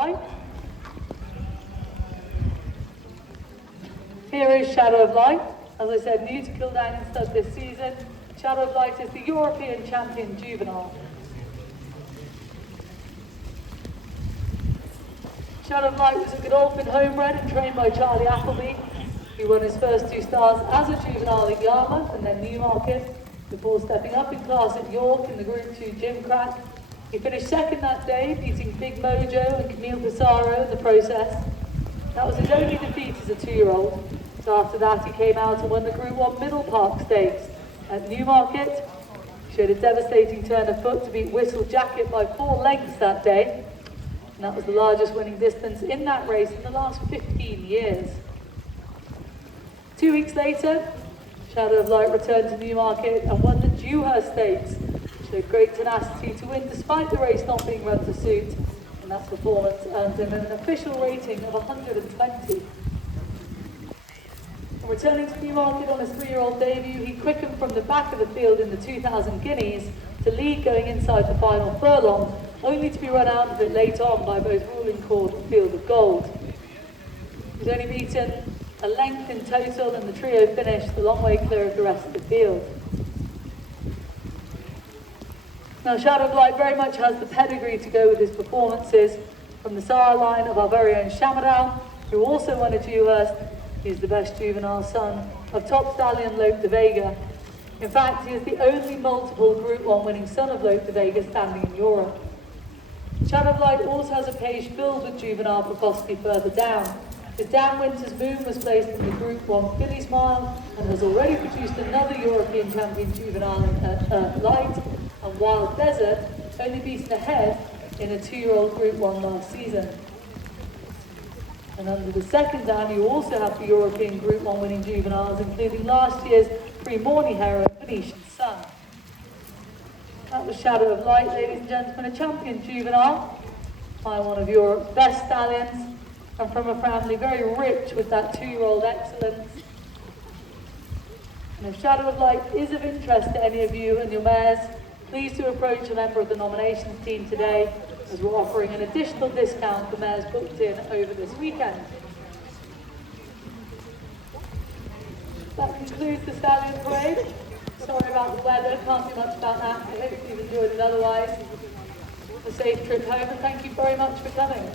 Light. Here is Shadow of Light. As I said, new to Kildangan stud this season. Shadow of Light is the European champion juvenile. Shadow of Light was a Godolphin homebred and trained by Charlie Appleby. He won his first 2 stars as a juvenile at Yarmouth and then Newmarket, before stepping up in class at York in the Group 2 gym crack. He finished second that day, beating Big Mojo and Camille Pissarro in the process. That was his only defeat as a 2-year-old. So after that he came out and won the Group 1 Middle Park Stakes at Newmarket. He showed a devastating turn of foot to beat Whistle Jacket by 4 lengths that day. And that was the largest winning distance in that race in the last 15 years. 2 weeks later, Shadow of Light returned to Newmarket and won the Dewhurst Stakes. Showed great tenacity to win despite the race not being run to suit, and that performance earned him an official rating of 120. And returning to Newmarket on his 3-year-old debut, he quickened from the back of the field in the 2000 Guineas to lead going inside the final furlong, only to be run out of it late on by both Ruling Court and Field of Gold. He's only beaten a length in total, and the trio finished a long way clear of the rest of the field. Now, Shadow of Light very much has the pedigree to go with his performances from the sire line of our very own Shamadal, who also won a Dewhurst. He's the best juvenile son of top stallion Lope de Vega. In fact, he is the only multiple Group 1 winning son of Lope de Vega standing in Europe. Shadow of Light also has a page filled with juvenile precocity further down. His Dan Winter's Moon was placed in the Group 1 Fillies Mile and has already produced another European champion juvenile in Light, and Wild Desert, only beaten ahead in a 2-year-old Group 1 last season. And under the second Dan, you also have the European Group 1 winning juveniles, including last year's Pre-Morny Hero, Venetian Sun. That was Shadow of Light, ladies and gentlemen, a champion juvenile by one of Europe's best stallions, and from a family very rich with that 2-year-old excellence. And if Shadow of Light is of interest to any of you and your mares, please do approach a member of the nominations team today, as we're offering an additional discount for mares booked in over this weekend. That concludes the Stallion Parade. Sorry about the weather, can't do much about that. I hope you've enjoyed it otherwise. A safe trip home, and thank you very much for coming.